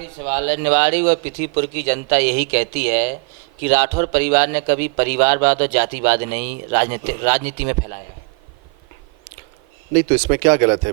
आखिरी सवाल है। निवाड़ी व पृथ्वीपुर की जनता यही कहती है कि राठौर परिवार ने कभी परिवारवाद और जातिवाद नहीं राजनीति में फैलाया। नहीं तो इसमें क्या गलत है?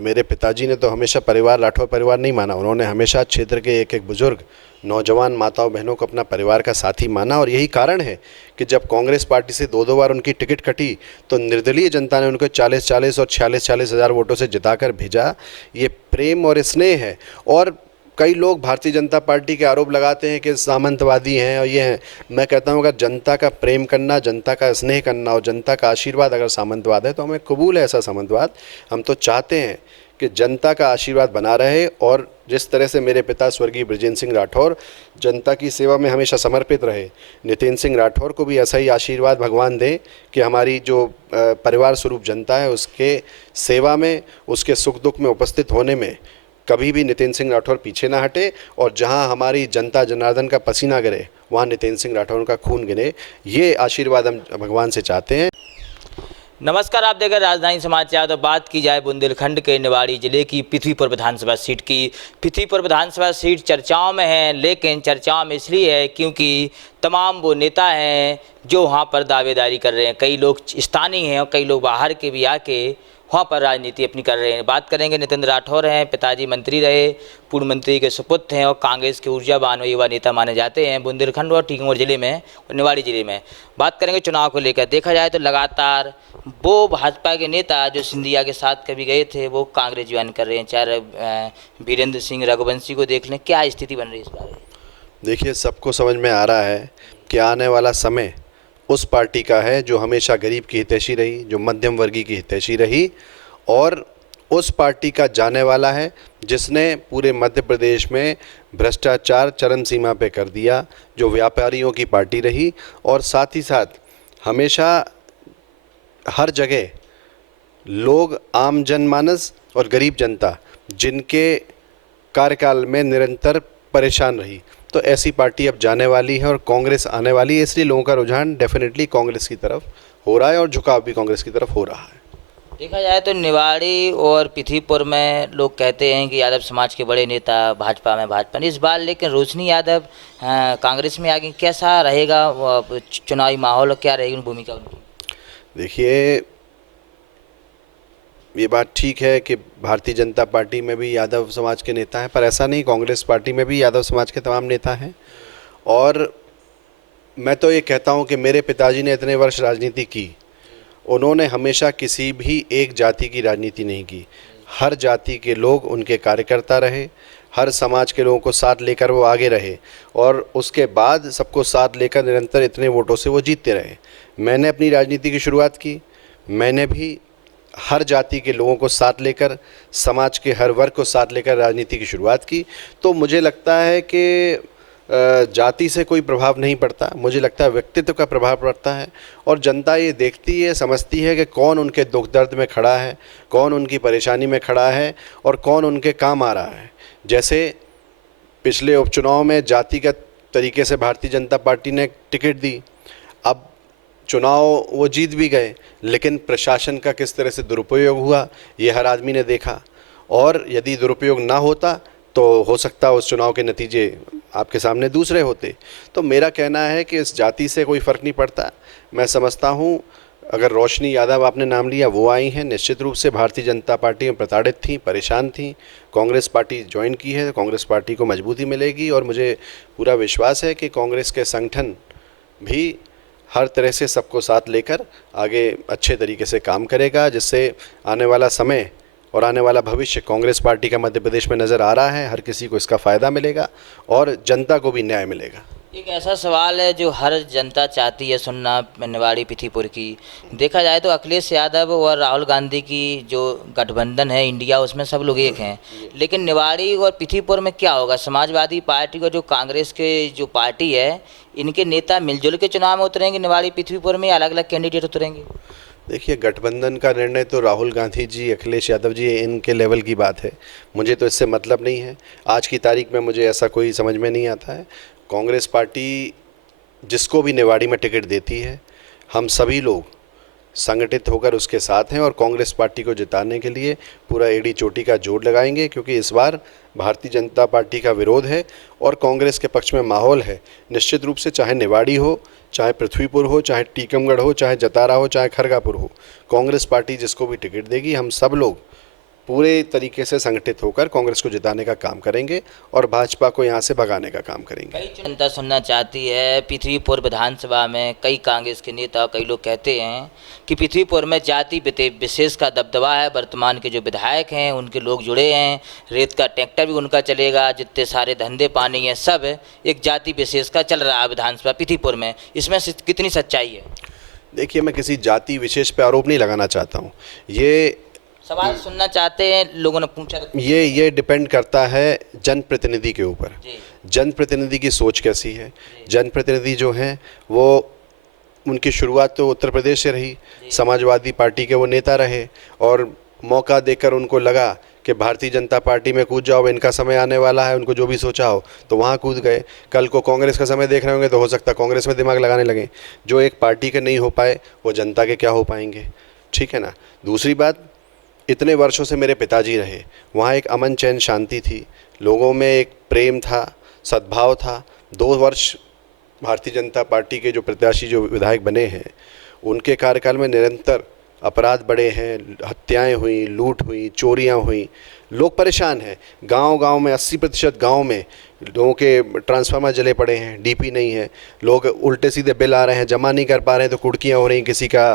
मेरे पिताजी ने तो हमेशा परिवार, राठौर परिवार नहीं माना। उन्होंने हमेशा क्षेत्र के एक एक बुजुर्ग, नौजवान माताओं बहनों को अपना परिवार का साथी माना। और यही कारण है कि जब कांग्रेस पार्टी से दो दो बार उनकी टिकट कटी तो निर्दलीय जनता ने उनको 40-40 और 46-46 हज़ार वोटों से जिताकर भेजा। ये प्रेम और स्नेह है। और कई लोग भारतीय जनता पार्टी के आरोप लगाते हैं कि सामंतवादी हैं और ये हैं। मैं कहता हूँ अगर जनता का प्रेम करना, जनता का स्नेह करना और जनता का आशीर्वाद अगर सामंतवाद है तो हमें कबूल है ऐसा सामंतवाद। हम तो चाहते हैं कि जनता का आशीर्वाद बना रहे। और जिस तरह से मेरे पिता स्वर्गीय बृजेंद्र सिंह राठौर जनता की सेवा में हमेशा समर्पित रहे, नितिन सिंह राठौर को भी ऐसा ही आशीर्वाद भगवान दे कि हमारी जो परिवार स्वरूप जनता है उसके सेवा में, उसके सुख दुख में उपस्थित होने में कभी भी नितिन सिंह राठौर पीछे ना हटे। और जहां हमारी जनता जनार्दन का पसीना गिरे वहां नितिन सिंह राठौर का खून गिरे। ये आशीर्वाद हम भगवान से चाहते हैं। नमस्कार, आप देख रहे हैं राजधानी समाचार। तो बात की जाए बुंदेलखंड के निवाड़ी जिले की पृथ्वीपुर विधानसभा सीट की। पृथ्वीपुर विधानसभा सीट चर्चाओं में है, लेकिन चर्चाओं में इसलिए है क्योंकि तमाम वो नेता हैं जो वहाँ पर दावेदारी कर रहे हैं। कई लोग स्थानीय हैं और कई लोग बाहर के भी आके वहाँ पर राजनीति अपनी कर रहे हैं। बात करेंगे, नितिन राठौर हैं, पिताजी मंत्री रहे, पूर्व मंत्री के सुपुत्र हैं और कांग्रेस के ऊर्जावान युवा नेता माने जाते हैं बुंदेलखंड और टीकमगढ़ जिले में और निवाड़ी जिले में। बात करेंगे चुनाव को लेकर। देखा जाए तो लगातार वो भाजपा के नेता जो सिंधिया के साथ कभी गए थे वो कांग्रेस ज्वाइन कर रहे हैं। चाहे वीरेंद्र सिंह रघुवंशी को देख लें, क्या स्थिति बन रही है इस बारे में? देखिए, सबको समझ में आ रहा है कि आने वाला समय उस पार्टी का है जो हमेशा गरीब की हितैषी रही, जो मध्यम वर्गीय की हितैषी रही। और उस पार्टी का जाने वाला है जिसने पूरे मध्य प्रदेश में भ्रष्टाचार चरम सीमा पे कर दिया, जो व्यापारियों की पार्टी रही। और साथ ही साथ हमेशा हर जगह लोग, आम जनमानस और गरीब जनता जिनके कार्यकाल में निरंतर परेशान रही, तो ऐसी पार्टी अब जाने वाली है और कांग्रेस आने वाली है। इसलिए लोगों का रुझान डेफिनेटली कांग्रेस की तरफ हो रहा है और झुकाव भी कांग्रेस की तरफ हो रहा है। देखा जाए तो निवाड़ी और पृथ्वीपुर में लोग कहते हैं कि यादव समाज के बड़े नेता भाजपा में इस बार, लेकिन रोशनी यादव कांग्रेस में आ गई। कैसा रहेगा चुनावी माहौल और क्या रहेगी भूमिका उनकी? देखिए, ये बात ठीक है कि भारतीय जनता पार्टी में भी यादव समाज के नेता हैं, पर ऐसा नहीं, कांग्रेस पार्टी में भी यादव समाज के तमाम नेता हैं। और मैं तो ये कहता हूँ कि मेरे पिताजी ने इतने वर्ष राजनीति की, उन्होंने हमेशा किसी भी एक जाति की राजनीति नहीं की। हर जाति के लोग उनके कार्यकर्ता रहे, हर समाज के लोगों को साथ लेकर वो आगे रहे और उसके बाद सबको साथ लेकर निरंतर इतने वोटों से वो जीतते रहे। मैंने अपनी राजनीति की शुरुआत की, मैंने भी हर जाति के लोगों को साथ लेकर, समाज के हर वर्ग को साथ लेकर राजनीति की शुरुआत की। तो मुझे लगता है कि जाति से कोई प्रभाव नहीं पड़ता, मुझे लगता है व्यक्तित्व का प्रभाव पड़ता है। और जनता ये देखती है, समझती है कि कौन उनके दुख दर्द में खड़ा है, कौन उनकी परेशानी में खड़ा है और कौन उनके काम आ रहा है। जैसे पिछले उपचुनाव में जातिगत तरीके से भारतीय जनता पार्टी ने टिकट दी, अब चुनाव वो जीत भी गए, लेकिन प्रशासन का किस तरह से दुरुपयोग हुआ ये हर आदमी ने देखा। और यदि दुरुपयोग ना होता तो हो सकता उस चुनाव के नतीजे आपके सामने दूसरे होते। तो मेरा कहना है कि इस जाति से कोई फ़र्क नहीं पड़ता। मैं समझता हूँ अगर रोशनी यादव आपने नाम लिया, वो आई हैं, निश्चित रूप से भारतीय जनता पार्टी में प्रताड़ित थी, परेशान थी, कांग्रेस पार्टी ज्वाइन की है, कांग्रेस पार्टी को मजबूती मिलेगी। और मुझे पूरा विश्वास है कि कांग्रेस के संगठन भी हर तरह से सबको साथ लेकर आगे अच्छे तरीके से काम करेगा, जिससे आने वाला समय और आने वाला भविष्य कांग्रेस पार्टी का मध्य प्रदेश में नज़र आ रहा है। हर किसी को इसका फ़ायदा मिलेगा और जनता को भी न्याय मिलेगा। एक ऐसा सवाल है जो हर जनता चाहती है सुनना निवाड़ी पृथ्वीपुर की। देखा जाए तो अखिलेश यादव और राहुल गांधी की जो गठबंधन है इंडिया, उसमें सब लोग एक हैं, लेकिन निवाड़ी और पृथ्वीपुर में क्या होगा? समाजवादी पार्टी का जो कांग्रेस के जो पार्टी है, इनके नेता मिलजुल के चुनाव में उतरेंगे निवाड़ी पृथ्वीपुर में, अलग अलग कैंडिडेट उतरेंगे? देखिए, गठबंधन का निर्णय तो राहुल गांधी जी, अखिलेश यादव जी, इनके लेवल की बात है, मुझे तो इससे मतलब नहीं है। आज की तारीख में मुझे ऐसा कोई समझ में नहीं आता है। कांग्रेस पार्टी जिसको भी निवाड़ी में टिकट देती है, हम सभी लोग संगठित होकर उसके साथ हैं और कांग्रेस पार्टी को जिताने के लिए पूरा एड़ी चोटी का जोर लगाएंगे, क्योंकि इस बार भारतीय जनता पार्टी का विरोध है और कांग्रेस के पक्ष में माहौल है। निश्चित रूप से चाहे निवाड़ी हो, चाहे पृथ्वीपुर हो, चाहे टीकमगढ़ हो, चाहे जतारा हो, चाहे खरगापुर हो, कांग्रेस पार्टी जिसको भी टिकट देगी, हम सब लोग पूरे तरीके से संगठित होकर कांग्रेस को जिताने का काम करेंगे और भाजपा को यहाँ से भगाने का काम करेंगे। कई जनता सुनना चाहती है, पृथ्वीपुर विधानसभा में कई कांग्रेस के नेता, कई लोग कहते हैं कि पृथ्वीपुर में जाति विशेष का दबदबा है। वर्तमान के जो विधायक हैं उनके लोग जुड़े हैं, रेत का ट्रैक्टर भी उनका चलेगा, जितने सारे धंधे पानी हैं सब एक जाति विशेष का चल रहा है विधानसभा पृथ्वीपुर में। इसमें कितनी सच्चाई है? देखिए, मैं किसी जाति विशेष पे आरोप नहीं लगाना चाहता हूँ। ये सवाल सुनना चाहते हैं, लोगों ने पूछा तो ये डिपेंड करता है जनप्रतिनिधि के ऊपर। जनप्रतिनिधि की सोच कैसी है। जनप्रतिनिधि जो हैं वो, उनकी शुरुआत तो उत्तर प्रदेश से रही, समाजवादी पार्टी के वो नेता रहे और मौका देकर उनको लगा कि भारतीय जनता पार्टी में कूद जाओ, इनका समय आने वाला है, उनको जो भी सोचा हो तो वहाँ कूद गए। कल को कांग्रेस का समय देख रहे होंगे तो हो सकता है कांग्रेस में दिमाग लगाने लगे। जो एक पार्टी के नहीं हो पाए वो जनता के क्या हो पाएंगे, ठीक है ना। दूसरी बात, इतने वर्षों से मेरे पिताजी रहे, वहाँ एक अमन चैन शांति थी, लोगों में एक प्रेम था, सद्भाव था। 2 वर्ष भारतीय जनता पार्टी के जो प्रत्याशी, जो विधायक बने हैं, उनके कार्यकाल में निरंतर अपराध बढ़े हैं, हत्याएं हुई, लूट हुई, चोरियां हुई, लोग परेशान हैं। गांव-गांव में 80% गांव में लोगों के ट्रांसफार्मर जले पड़े हैं, डीपी नहीं है, लोग उल्टे सीधे बिल आ रहे हैं, जमा नहीं कर पा रहे हैं तो कुर्कियाँ हो रही, किसी का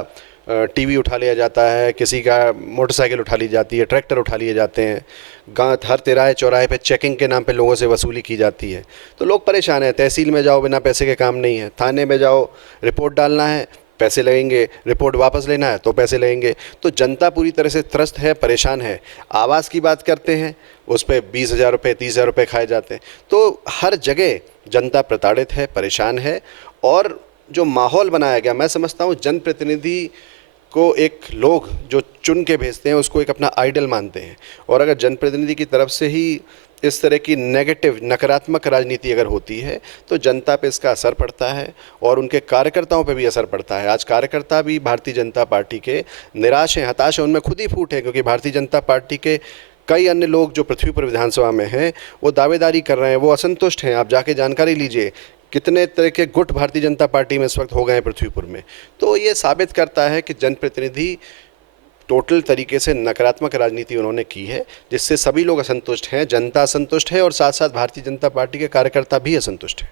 टीवी उठा लिया जाता है, किसी का मोटरसाइकिल उठा ली जाती है, ट्रैक्टर उठा लिए जाते हैं, गाँव हर तिराहे चौराहे पे चेकिंग के नाम पे लोगों से वसूली की जाती है। तो लोग परेशान हैं। तहसील में जाओ, बिना पैसे के काम नहीं है। थाने में जाओ, रिपोर्ट डालना है, पैसे लगेंगे, रिपोर्ट वापस लेना है तो पैसे लगेंगे। तो जनता पूरी तरह से त्रस्त है, परेशान है। आवास की बात करते हैं, उस पर 20,000 रुपये, 30,000 रुपये खाए जाते हैं। तो हर जगह जनता प्रताड़ित है, परेशान है। और जो माहौल बनाया गया, मैं समझता हूँ जनप्रतिनिधि को एक लोग जो चुन के भेजते हैं उसको एक अपना आइडल मानते हैं, और अगर जनप्रतिनिधि की तरफ से ही इस तरह की नेगेटिव, नकारात्मक राजनीति अगर होती है तो जनता पे इसका असर पड़ता है और उनके कार्यकर्ताओं पे भी असर पड़ता है। आज कार्यकर्ता भी भारतीय जनता पार्टी के निराश हैं, हताश हैं, उनमें खुद ही फूट है, क्योंकि भारतीय जनता पार्टी के कई अन्य लोग जो पृथ्वीपुर विधानसभा में हैं वो दावेदारी कर रहे हैं, वो असंतुष्ट हैं। आप जाके जानकारी लीजिए कितने तरह के गुट भारतीय जनता पार्टी में इस वक्त हो गए हैं पृथ्वीपुर में। तो ये साबित करता है कि जनप्रतिनिधि टोटल तरीके से नकारात्मक राजनीति उन्होंने की है, जिससे सभी लोग असंतुष्ट हैं, जनता असंतुष्ट है और साथ साथ भारतीय जनता पार्टी के कार्यकर्ता भी असंतुष्ट हैं।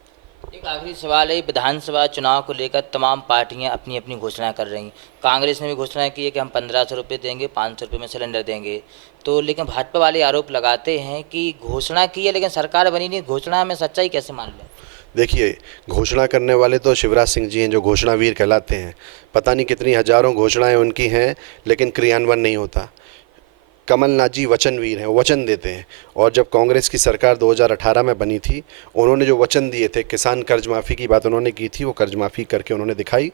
एक आखिरी सवाल है, विधानसभा चुनाव को लेकर तमाम पार्टियां अपनी अपनी घोषणा कर रही हैं। कांग्रेस ने भी घोषणा की है कि हम 1500 रुपये देंगे, 500 रुपये में सिलेंडर देंगे। तो लेकिन भाजपा वाले आरोप लगाते हैं कि घोषणा की है लेकिन सरकार बनी नहीं, घोषणा में सच्चाई कैसे मान लें? देखिए, घोषणा करने वाले तो शिवराज सिंह जी हैं, जो घोषणावीर कहलाते हैं। पता नहीं कितनी हजारों घोषणाएं उनकी हैं लेकिन क्रियान्वयन नहीं होता। कमलनाथ जी वचनवीर हैं, वचन देते हैं। और जब कांग्रेस की सरकार 2018 में बनी थी, उन्होंने जो वचन दिए थे, किसान कर्ज माफ़ी की बात उन्होंने की थी, वो कर्ज माफ़ी करके उन्होंने दिखाई।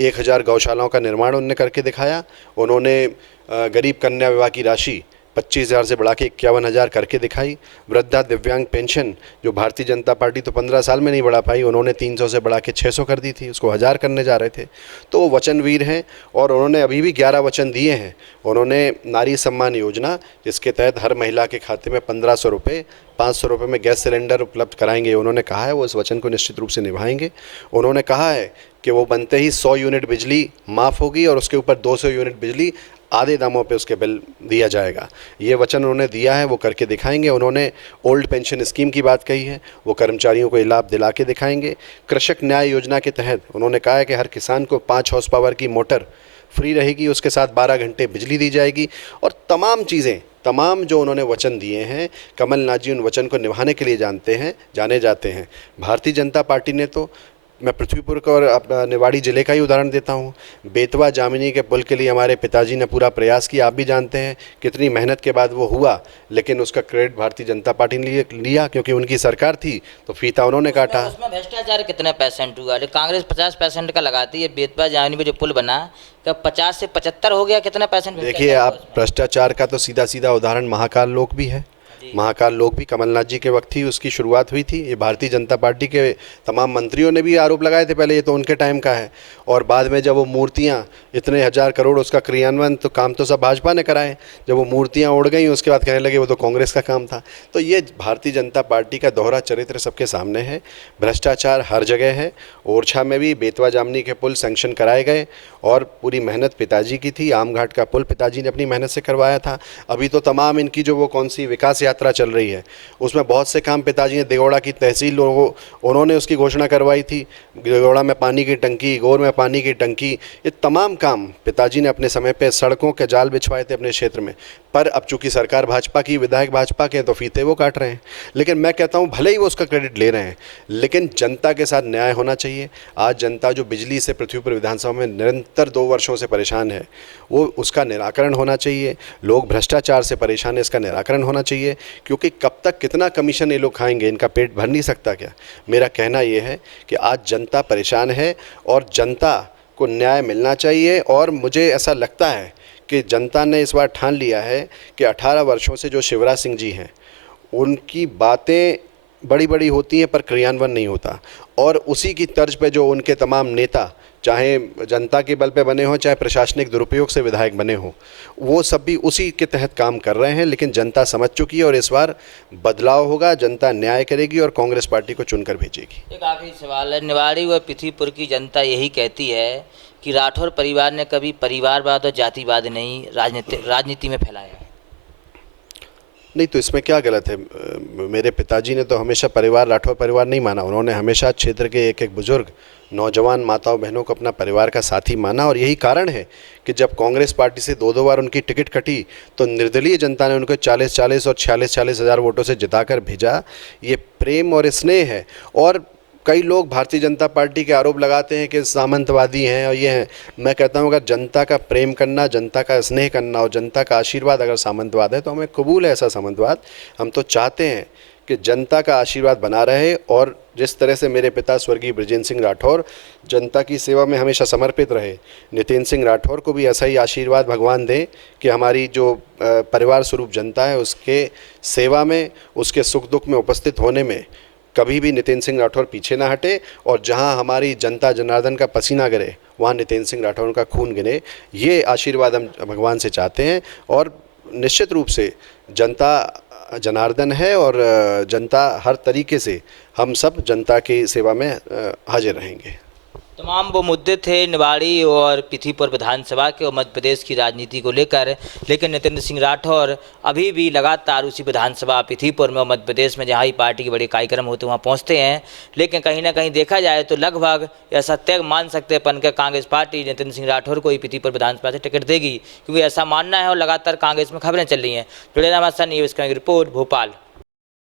1000 गौशालाओं का निर्माण उन्होंने करके दिखाया। उन्होंने गरीब कन्या विवाह की राशि 25,000 से बढ़ा के 51,000 करके दिखाई। वृद्धा दिव्यांग पेंशन जो भारतीय जनता पार्टी तो 15 साल में नहीं बढ़ा पाई, उन्होंने 300 से बढ़ा के 600 कर दी थी, उसको 1000 करने जा रहे थे। तो वो वचनवीर हैं और उन्होंने अभी भी 11 वचन दिए हैं। उन्होंने नारी सम्मान योजना, जिसके तहत हर महिला के खाते में 1500 रुपये, 500 रुपये में गैस सिलेंडर उपलब्ध कराएंगे, उन्होंने कहा है वो इस वचन को निश्चित रूप से निभाएंगे। उन्होंने कहा है कि वो बनते ही 100 यूनिट बिजली माफ़ होगी और उसके ऊपर 200 यूनिट बिजली आधे दामों पे उसके बिल दिया जाएगा। ये वचन उन्होंने दिया है, वो करके दिखाएंगे। उन्होंने ओल्ड पेंशन स्कीम की बात कही है, वो कर्मचारियों को ये लाभ दिला के दिखाएंगे। कृषक न्याय योजना के तहत उन्होंने कहा है कि हर किसान को 5 हॉर्स पावर की मोटर फ्री रहेगी, उसके साथ 12 घंटे बिजली दी जाएगी। और तमाम चीज़ें, तमाम जो उन्होंने वचन दिए हैं, कमलनाथ जी उन वचन को निभाने के लिए जाने जाते हैं। भारतीय जनता पार्टी ने तो, मैं पृथ्वीपुर का और अपना निवाड़ी ज़िले का ही उदाहरण देता हूँ, बेतवा जामिनी के पुल के लिए हमारे पिताजी ने पूरा प्रयास किया। आप भी जानते हैं कितनी मेहनत के बाद वो हुआ, लेकिन उसका क्रेडिट भारतीय जनता पार्टी ने लिया, क्योंकि उनकी सरकार थी तो फीता उन्होंने काटा। उसमें भ्रष्टाचार कितने % हुआ? कांग्रेस 50% का लगाती है। बेतवा जामिनी में जो पुल बना, क्या 50 से 75 हो गया? कितना %? देखिए, आप भ्रष्टाचार का तो सीधा सीधा उदाहरण महाकाल लोक भी है। महाकाल लोक भी कमलनाथ जी के वक्त ही उसकी शुरुआत हुई थी। ये भारतीय जनता पार्टी के तमाम मंत्रियों ने भी आरोप लगाए थे पहले, ये तो उनके टाइम का है। और बाद में जब वो मूर्तियाँ इतने हज़ार करोड़ उसका क्रियान्वयन, तो काम तो सब भाजपा ने कराए। जब वो मूर्तियाँ उड़ गई उसके बाद कहने लगे वो तो कांग्रेस का काम था। तो ये भारतीय जनता पार्टी का दोहरा चरित्र सबके सामने है। भ्रष्टाचार हर जगह है। ओरछा में भी बेतवा जामनी के पुल सैंक्शन कराए गए और पूरी मेहनत पिताजी की थी। आम घाट का पुल पिताजी ने अपनी मेहनत से करवाया था। अभी तो तमाम इनकी जो वो कौन सी विकास यात्रा चल रही है उसमें बहुत से काम पिताजी ने, देगौड़ा की तहसील उन्होंने उसकी घोषणा करवाई थी। देगौड़ा में पानी की टंकी, गौर में पानी की टंकी, ये तमाम काम पिताजी ने अपने समय पे सड़कों के जाल बिछवाए थे अपने क्षेत्र में। पर अब चूंकि सरकार भाजपा की, विधायक भाजपा के हैं, तो फीते वो काट रहे हैं। लेकिन मैं कहता हूँ भले ही वो उसका क्रेडिट ले रहे हैं, लेकिन जनता के साथ न्याय होना चाहिए। आज जनता जो बिजली से पृथ्वीपुर विधानसभा में निरंतर 2 वर्षों से परेशान है, वो उसका निराकरण होना चाहिए। लोग भ्रष्टाचार से परेशान है, इसका निराकरण होना चाहिए। क्योंकि कब तक कितना कमीशन ये लोग खाएंगे, इनका पेट भर नहीं सकता क्या? मेरा कहना ये है कि आज जनता परेशान है और जनता को न्याय मिलना चाहिए। और मुझे ऐसा लगता है कि जनता ने इस बार ठान लिया है कि 18 वर्षों से जो शिवराज सिंह जी हैं उनकी बातें बड़ी बड़ी होती हैं पर क्रियान्वयन नहीं होता। और उसी की तर्ज पे जो उनके तमाम नेता, चाहे जनता के बल पे बने हों, चाहे प्रशासनिक दुरुपयोग से विधायक बने हों, वो सब भी उसी के तहत काम कर रहे हैं। लेकिन जनता समझ चुकी है और इस बार बदलाव होगा, जनता न्याय करेगी और कांग्रेस पार्टी को चुनकर भेजेगी। एक आखिरी सवाल है, निवाड़ी व पृथ्वीपुर की जनता यही कहती है कि राठौर परिवार ने कभी परिवारवाद और जातिवाद नहीं राजनीति में फैलाया है। नहीं तो इसमें क्या गलत है? मेरे पिताजी ने तो हमेशा परिवार, राठौर परिवार नहीं माना। उन्होंने हमेशा क्षेत्र के एक एक बुजुर्ग, नौजवान माताओं बहनों को अपना परिवार का साथी माना। और यही कारण है कि जब कांग्रेस पार्टी से 2-2 बार उनकी टिकट कटी तो निर्दलीय जनता ने उनको 40-40 और 46-46 हज़ार वोटों से जिताकर भेजा। ये प्रेम और स्नेह है। और कई लोग भारतीय जनता पार्टी के आरोप लगाते हैं कि सामंतवादी हैं और ये हैं। मैं कहता हूँ अगर जनता का प्रेम करना, जनता का स्नेह करना और जनता का आशीर्वाद अगर सामंतवाद है तो हमें कबूल है ऐसा सामंतवाद। हम तो चाहते हैं कि जनता का आशीर्वाद बना रहे। और जिस तरह से मेरे पिता स्वर्गीय बृजेंद्र सिंह राठौर जनता की सेवा में हमेशा समर्पित रहे, नितिन सिंह राठौर को भी ऐसा ही आशीर्वाद भगवान दें कि हमारी जो परिवार स्वरूप जनता है उसके सेवा में, उसके सुख दुख में उपस्थित होने में कभी भी नितिन सिंह राठौर पीछे ना हटे। और जहां हमारी जनता जनार्दन का पसीना गिरे वहां नितिन सिंह राठौर का खून गिरे, ये आशीर्वाद हम भगवान से चाहते हैं। और निश्चित रूप से जनता जनार्दन है और जनता हर तरीके से, हम सब जनता की सेवा में हाजिर रहेंगे। तमाम वो मुद्दे थे निवाड़ी और पृथ्वीपुर विधानसभा के और मध्य प्रदेश की राजनीति को लेकर। लेकिन नितेंद्र सिंह राठौर अभी भी लगातार उसी विधानसभा पृथ्वीपुर में और मध्य प्रदेश में जहाँ ही पार्टी के बड़े कार्यक्रम होते वहाँ पहुँचते हैं। लेकिन कहीं ना कहीं देखा जाए तो लगभग ऐसा तय मान सकते हैं अपन के कांग्रेस पार्टी नितेंद्र सिंह राठौर को ही पृथ्वीपुर विधानसभा से टिकट देगी, क्योंकि ऐसा मानना है और लगातार कांग्रेस में खबरें चल रही हैं। जुड़े रहिए हमारे साथ, न्यूज़ की रिपोर्ट, भोपाल।